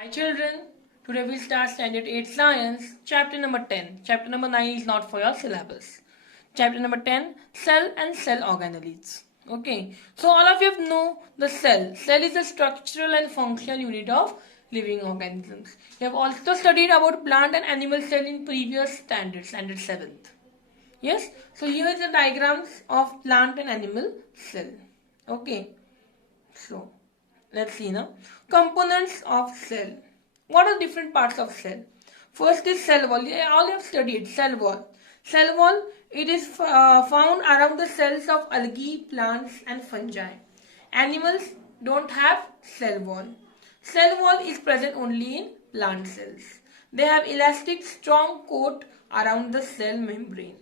Hi children, today we start standard 8 science, chapter number 10. Chapter number 9 is not for your syllabus. Chapter number 10, cell and cell organelles. Okay, so all of you know the cell. Cell is a structural and functional unit of living organisms. You have also studied about plant and animal cell in previous standard 7th. Yes, so here is the diagrams of plant and animal cell. Okay, so let's see now. Components of cell. What are different parts of cell? First is cell wall. All you have studied cell wall. Cell wall, it is found around the cells of algae, plants and fungi. Animals don't have cell wall. Cell wall is present only in plant cells. They have elastic strong coat around the cell membrane.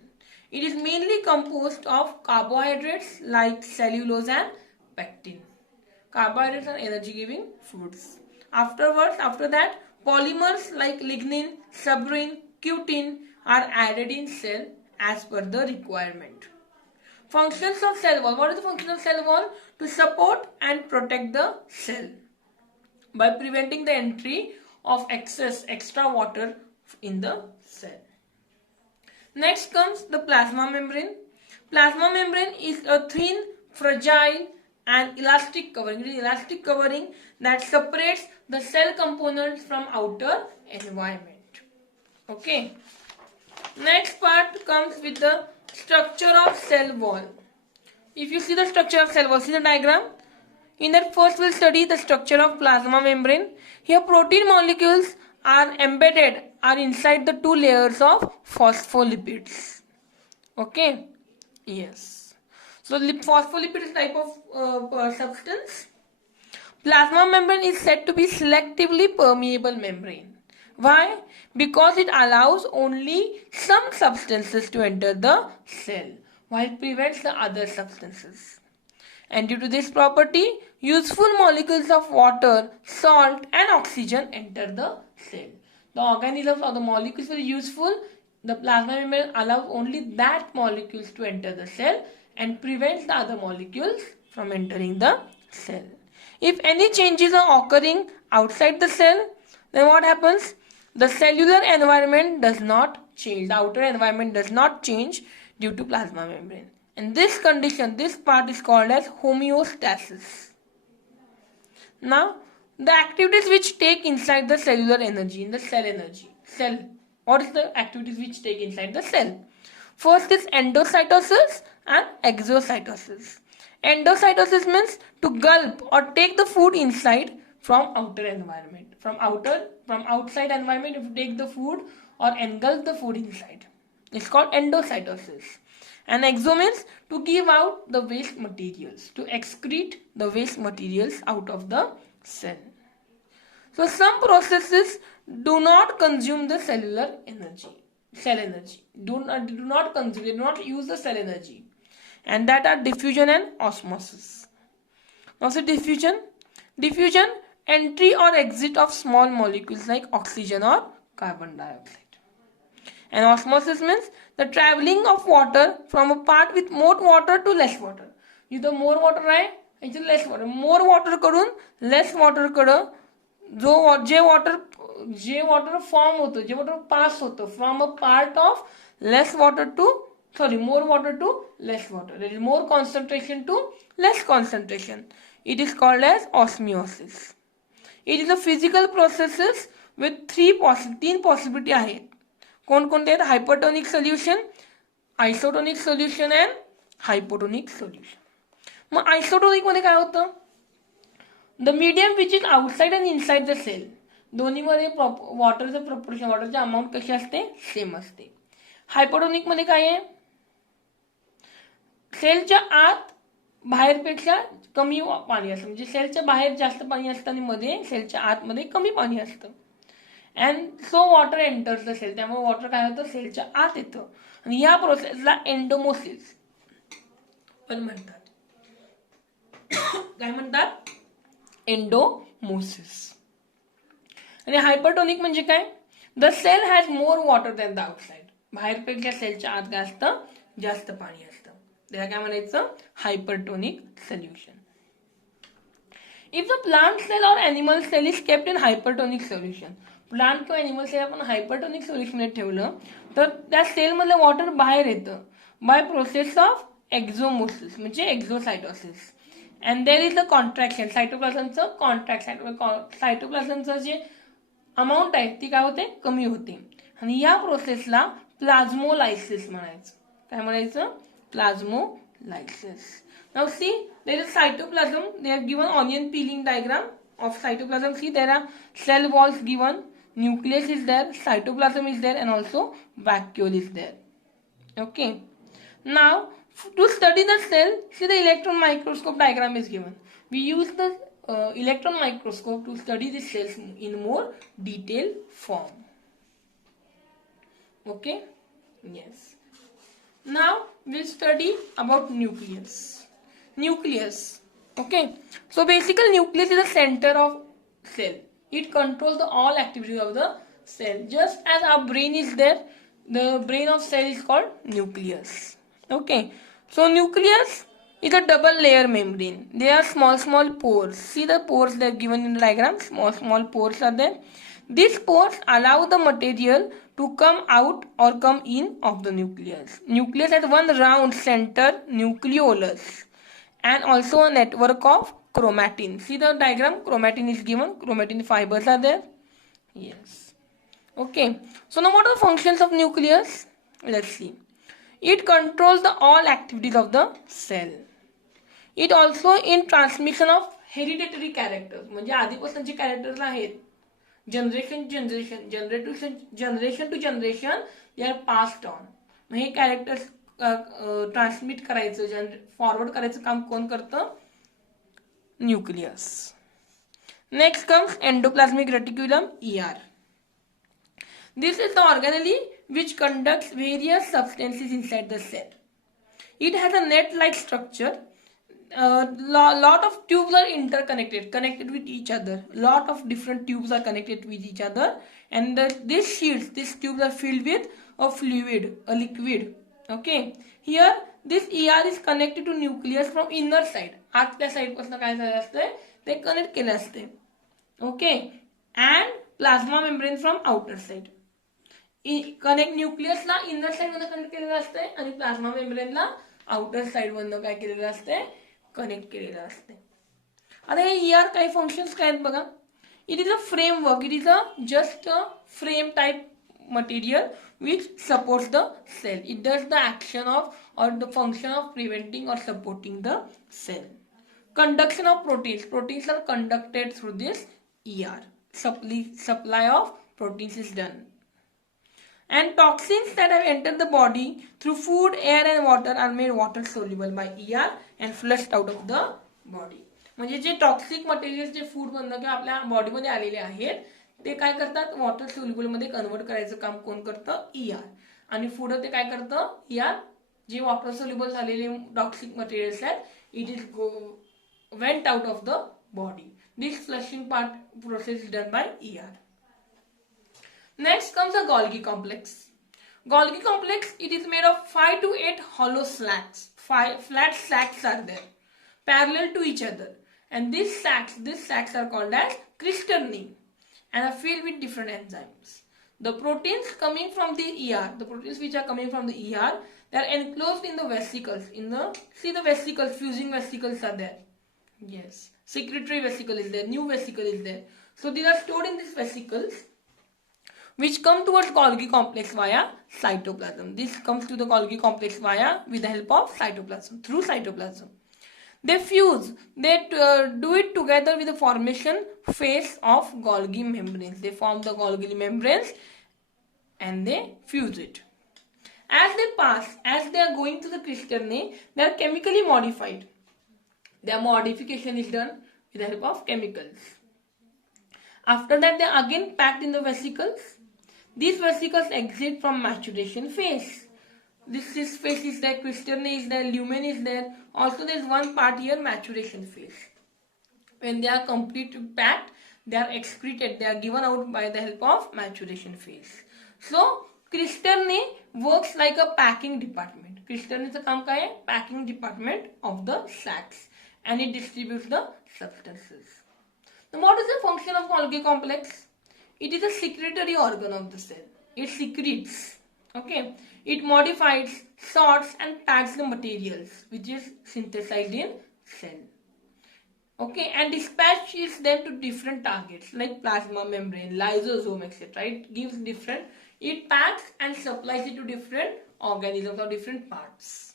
It is mainly composed of carbohydrates like cellulose and pectin. Carbohydrates are energy giving foods. After that, polymers like lignin, suberin, cutin are added in cell as per the requirement. Functions of cell wall. What is the function of cell wall? To support and protect the cell by preventing the entry of extra water in the cell. Next comes the plasma membrane. Plasma membrane is a thin, fragile and elastic covering. It is elastic covering that separates the cell components from outer environment. Okay. Next part comes with the structure of cell wall. If you see the structure of cell wall, see the diagram. In that first we'll study the structure of plasma membrane. Here protein molecules are inside the two layers of phospholipids. Okay. Yes. So phospholipid is a type of substance. Plasma membrane is said to be selectively permeable membrane. Why? Because it allows only some substances to enter the cell while prevents the other substances. And due to this property, useful molecules of water, salt and oxygen enter the cell. The organisms or the molecules are useful. The plasma membrane allows only that molecules to enter the cell and prevents the other molecules from entering the cell. If any changes are occurring outside the cell, then what happens? The cellular environment does not change. The outer environment does not change due to plasma membrane. In this condition, this part is called as homeostasis. Now, the activities which take inside the cellular energy, in the cell energy. What is the activities which take inside the cell? First is endocytosis and exocytosis. Endocytosis means to gulp or take the food inside from outer environment. From outside environment, if you take the food or engulf the food inside. It's called endocytosis. And exo means to give out the waste materials, to excrete the waste materials out of the cell. So some processes do not consume the cellular energy, cell energy. Do not consume, they do not use the cell energy. And that are diffusion and osmosis. Now say diffusion. Diffusion, entry or exit of small molecules like oxygen or carbon dioxide. And osmosis means the traveling of water from a part with more water to less water. जिथं more water आहे इथे less water. More water कडून less water कडं जे water form होतं, जे water pass होतं from a part of more water to less water. There is more concentration to less concentration. It is called as osmosis. It is a physical processes with तीन possibility आहेत. कोणकोणते आहेत? Hypertonic solution, isotonic solution and hypotonic solution. मग isotonic मध्ये काय होतं? The medium which is outside and inside the cell, दोन्हीमध्ये वॉटरचं प्रपोर्शन, वॉटरची अमाऊंट कशी असते? सेम असते. हायपोटोनिक मध्ये काय आहे? सेलच्या आत बाहेरपेक्षा कमी पाणी असतं, म्हणजे सेलच्या बाहेर जास्त पाणी असतं आणि मध्ये सेलच्या आतमध्ये कमी पाणी असतं. And so water enters the cell, त्यामुळे वॉटर काय होतं? सेलच्या आत येतं. आणि या प्रोसेसला एंडोमोसिस पण म्हणतात. काय म्हणतात? एंडोमोसिस. आणि हायपरटोनिक म्हणजे काय? The cell has more water than the outside, बाहेरपेक्षा सेलच्या आत काय असतं? जास्त पाणी असतं. त्याला काय म्हणायचं? Hypertonic solution. If the plant cell or animal cell is kept in hypertonic solution, plant किंवा एनिमल सेल आपण हायपरटोनिक सोल्युशनमध्ये ठेवलं तर त्या सेलमधलं वॉटर बाहेर येतं बाय प्रोसेस ऑफ एक्झोमोसिस म्हणजे exocytosis. And there is the contraction, सायटोप्लाझमचं कॉन्ट्रॅक्शन, सायटोप्लाझमचं जे अमाऊंट आहे ती काय होते, कमी होते. आणि या प्रोसेसला प्लाझ्मोलायसिस म्हणायचं. काय म्हणायचं, प्लाझ्मोलायसिस. Now see, there is cytoplasm. They have given onion peeling diagram of cytoplasm. See, there are cell walls given, nucleus is there, cytoplasm is there, and also vacuole is there. Okay. Now, to study the cell, see the electron microscope diagram is given. We use the electron microscope to study the cells in more detailed form. Okay. Yes. Now, we'll study about nucleus. Nucleus. Okay, so basically nucleus is the center of cell. It controls the all activities of the cell. Just as our brain is there, the brain of cell is called nucleus. Okay, so nucleus is a double layer membrane. They are small pores. See the pores they are given in the diagram. Small pores are there. These pores allow the material to come out or come in of the nucleus. Nucleus has one round center nucleolus and also a network of chromatin. See the diagram, chromatin is given, chromatin fibers are there. Yes. Okay, so now what are the functions of nucleus? Let's see. It controls the all activities of the cell. It also in transmission of hereditary characters, म्हणजे आधीपासून जे characters आहेत, generation to generation they are passed on. मग हे characters transmit करायचं, forward करायचं काम कोण करतं, nucleus. Next comes endoplasmic reticulum, ER. This is the organelle which conducts various substances inside the cell. It has a net-like structure. Lot of tubes are connected with each other. Lot of different tubes are connected with each other, and these tubes are filled with a fluid, a liquid. Okay, here this ER is connected to nucleus from inner side. आतल्या side पासून काय झालं असते, ते connect केले असते. Okay, and plasma membrane from outer side. Connect न्यूक्लियसला inner side मध्ये कनेक्ट केलेलं असते आणि प्लाझ्मा मेम्ब्रेनला आउटर साइड मधनं काय केलेलं असते, कनेक्ट केलेलं असते. आता हे ER काही फंक्शन्स काय आहेत बघा. It is a framework. It is a just a frame type material which supports the cell. It does the action of or the function of preventing or supporting the cell. Conduction of proteins. Proteins are conducted through this ER. Supply of proteins is done. And toxins that have entered the body through food, air and water are made water soluble by ER and flushed out of the body. म्हणजे जे toxic materials जे food मधनं किंवा आपल्या बॉडीमध्ये आलेले आहेत ते काय करतात, वॉटर सोल्युबल मध्ये कन्वर्ट करायचं काम कोण करतं, ER. आणि पुढे ते काय करतं, ER जे वॉटर सोल्युबल झालेले टॉक्सिक मटेरियल्स आहेत, it is went out of the body. This flushing part process is done by ER. Next comes a Golgi complex. Golgi complex, it is made of 5 to 8 hollow slats. 5 flat sacs are there, parallel to each other, and these sacs are called as cisternae and are filled with different enzymes. The proteins coming from the ER, the proteins which are coming from the ER, they are enclosed in the vesicles. See the vesicles, fusing vesicles are there. Yes, secretory vesicle is there, new vesicle is there. So these are stored in these vesicles, which come towards Golgi complex via cytoplasm. This comes to the Golgi complex with the help of cytoplasm, through cytoplasm. They fuse. They do it together with the formation phase of Golgi membranes. They form the Golgi membranes and they fuse it. As they pass, as they are going to the cisternae, they are chemically modified. Their modification is done with the help of chemicals. After that, they are again packed in the vesicles. These vesicles exit from maturation phase. This phase is there, cisternae is there, lumen is there. Also there is one part here, maturation phase. When they are completely packed, they are excreted, they are given out by the help of maturation phase. So cisternae works like a packing department. Cisternaeचं काम काय आहे, packing department of the sacs, and it distributes the substances. Now what is the function of Golgi complex? It is a secretory organ of the cell. It secretes, okay? It modifies, sorts and packs the materials which is synthesized in cell. Okay, and dispatches them to different targets like plasma membrane, lysosome, etc. It gives different, it packs and supplies it to different organisms or different parts.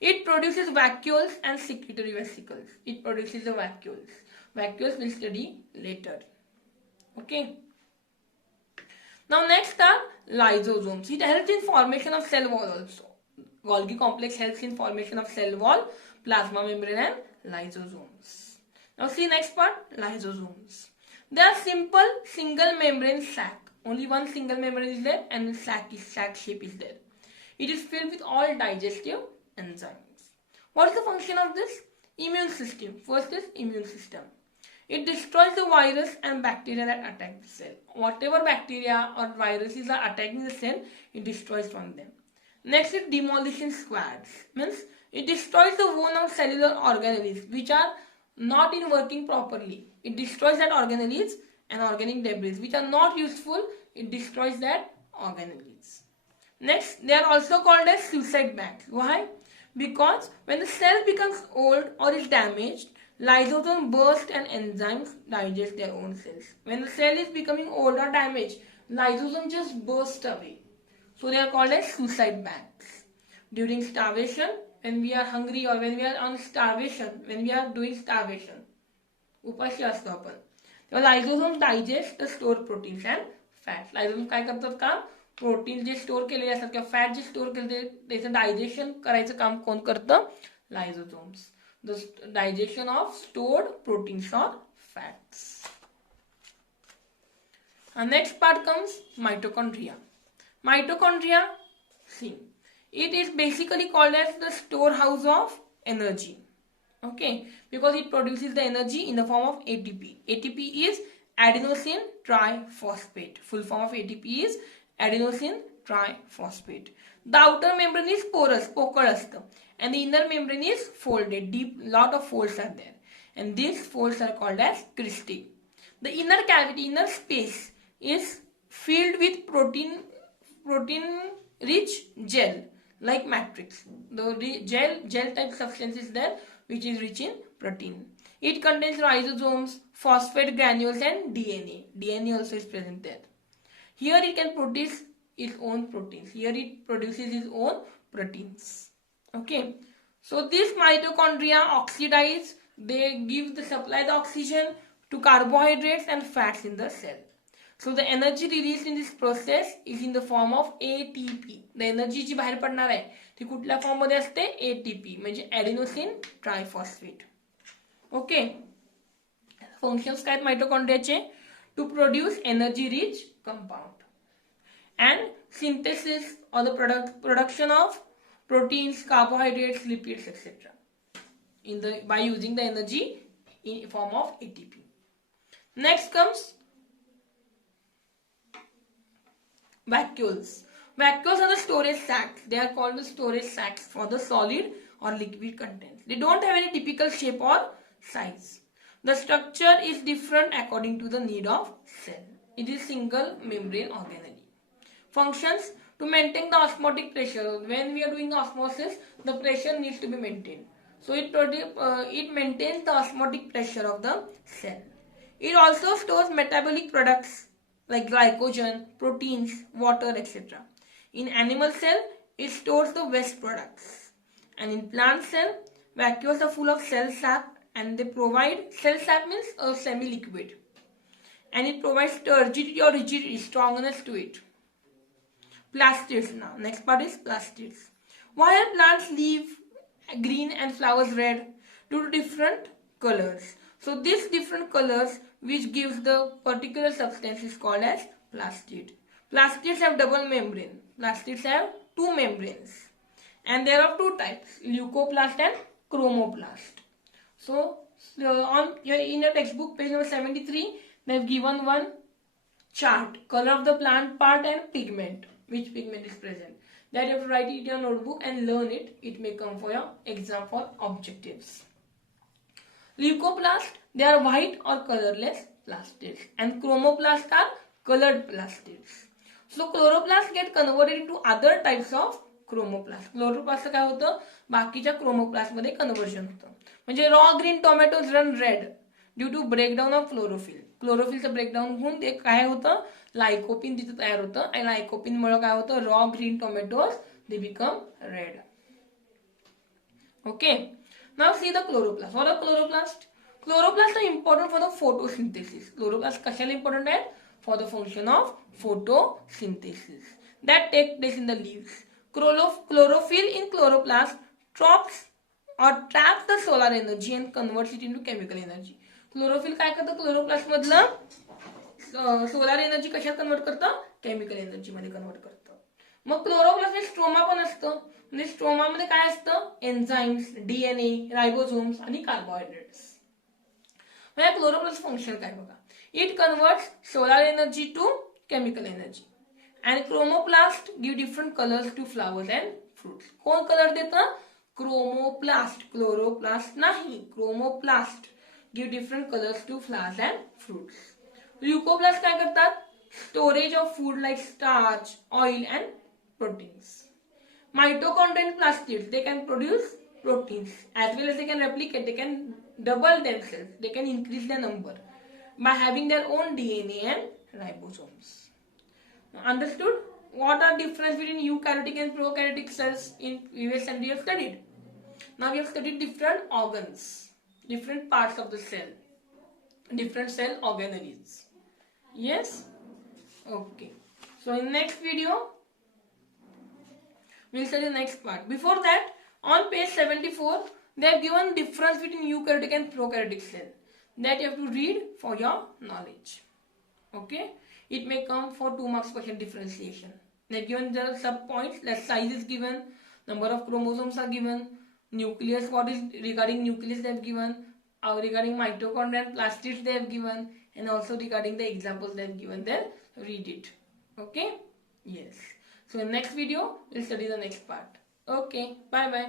It produces vacuoles and secretory vesicles. It produces the vacuoles. Vacuoles we'll study later. Okay. Now next are lysosomes. It helps in formation of cell wall also. Golgi complex helps in formation of cell wall, plasma membrane and lysosomes. Now see next part, lysosomes. They are simple single membrane sac. Only one single membrane is there and sac shape is there. It is filled with all digestive enzymes. What is the function of this? Immune system. First is immune system. It destroys the virus and bacteria that attack the cell. Whatever bacteria or viruses are attacking the cell, it destroys from them. Next is demolition squads. Means it destroys the worn out cellular organelles which are not in working properly. It destroys that organelles and organic debris which are not useful. It destroys that organelles. Next, they are also called as suicide bags. Why? Because when the cell becomes old or is damaged, lysosomes burst and enzymes digest their own cells. When the cell is becoming old or damaged, lysosomes just burst away. So they are called as suicide bags. During starvation, when we are hungry or when we are on starvation, when we are doing starvation, उपाशी असतो आपण, तेव्हा lysosomes digest the stored proteins and fats. Lysosomes काय करतात काम? Protein जे store केलेले असतात किंवा फॅट जे स्टोर केले त्याचं डायजेशन करायचं काम कोण करतं? Lysosomes. The digestion of stored proteins और fats. Next part comes mitochondria. Mitochondria, see, it is basically called as the storehouse of energy. Okay, because it produces the energy in the form of ATP. ATP is adenosine triphosphate. Full form of ATP is adenosine triphosphate. The outer membrane is porous, पोकळ असतं, and the inner membrane is folded, deep, lot of folds are there, and these folds are called as cristae. The inner cavity, inner space is filled with protein rich gel like matrix. The gel type substance is there which is rich in protein. It contains lysosomes, phosphate granules and DNA. DNA also is present there. Here it can produce its own proteins. Here it produces its own proteins. Okay. So this mitochondria oxidize, they give the supply the oxygen to carbohydrates and fats in the cell. So the energy released in this process is in the form of ATP. The energy जी बाहेर पडणार आहे ती कुठल्या form मध्ये असते? ATP म्हणजे ॲडेनोसिन triphosphate. Okay. Functions काय आहेत माइटोकॉन्ड्रियाचे? To produce energy rich compound and synthesis or the production of proteins, carbohydrates, lipids, etc. by using the energy in form of ATP. Next comes vacuoles. Vacuoles are the storage sacs. They are called the storage sacs for the solid or liquid contents. They don't have any typical shape or size. The structure is different according to the need of cell. It is single membrane organelle. Functions to maintain the osmotic pressure. When we are doing osmosis, the pressure needs to be maintained. So it maintains the osmotic pressure of the cell. It also stores metabolic products like glycogen, proteins, water, etc. In animal cell, it stores the waste products. And in plant cell, vacuoles are full of cell sap and they provide, cell sap means a semi-liquid. And it provides turgidity or rigidity, strongness to it. Plastids now. Next part is plastids. Why are plants leaf green and flowers red? Due to different colors. So these different colors which gives the particular substance is called as plastid. Plastids have double membrane. Plastids have two membranes. And there are two types, leucoplast and chromoplast. So in your textbook page number 73, they have given one chart, color of the plant part and pigment. Which pigment is present. That you have to write it in your notebook and learn it. It may come for your exam for objectives. Leucoplast, They are white or colorless plastids, and chromoplasts are colored plastids. So chloroplasts get converted into other types of chromoplast. Chloroplast काय होतं, बाकीच्या chromoplast मध्ये conversion होतं. म्हणजे raw green tomatoes run red due to breakdown of chlorophyll. क्लोरोफिलचं breakdown होऊन ते काय होतं, लायकोपिन तिथे तयार होतं, आणि लायकोपिनमुळे काय होतं, raw green tomatoes they become red. Okay, now see the chloroplast. What are chloroplast? Chloroplast are important for the photosynthesis. Chloroplast कशाला इम्पॉर्टंट आहे? For the function of photosynthesis that take place in the leaves. Chlorophyll in chloroplast traps the solar energy and converts it into chemical energy. Chlorophyll काय करतं, chloroplast मधलं solar energy कशात convert करतं, chemical energy मध्ये convert करतं. मग chloroplast stroma पण असतं. म्हणजे स्ट्रोमामध्ये काय असतं, एन्झाइम्स, डीएनए, रायबोझोम्स आणि कार्बोहायड्रेट्स. म्हणजे क्लोरोप्लास्ट फंक्शन काय बघा, it converts solar energy to chemical energy. And chromoplast give different colors to flowers and fruits. कोण कलर देतं, क्रोमोप्लास्ट, क्लोरोप्लास्ट नाही, chromoplast give different colors to flowers and fruits. ल्युकोप्लास्ट काय करतात, storage of food like starch, oil and proteins. Mitochondrial plastids, they can produce proteins as well as they can replicate, they can double themselves, they can increase their number by having their own DNA and ribosomes. Understood? What are difference between eukaryotic and prokaryotic cells in previous and we have studied? Now we have studied different organs, different parts of the cell, different cell organelles. Yes? Okay. So in next video, we'll study the next part. Before that, on page 74, they have given difference between eukaryotic and prokaryotic cell. That you have to read for your knowledge. Okay? It may come for 2 marks question differentiation. They have given the sub points, the size is given, number of chromosomes are given, nucleus, what is regarding nucleus they have given, regarding mitochondria and plastids they have given, and also regarding the examples they have given there. Read it. Okay? Yes. So in next video, we'll study the next part. Okay. Bye bye.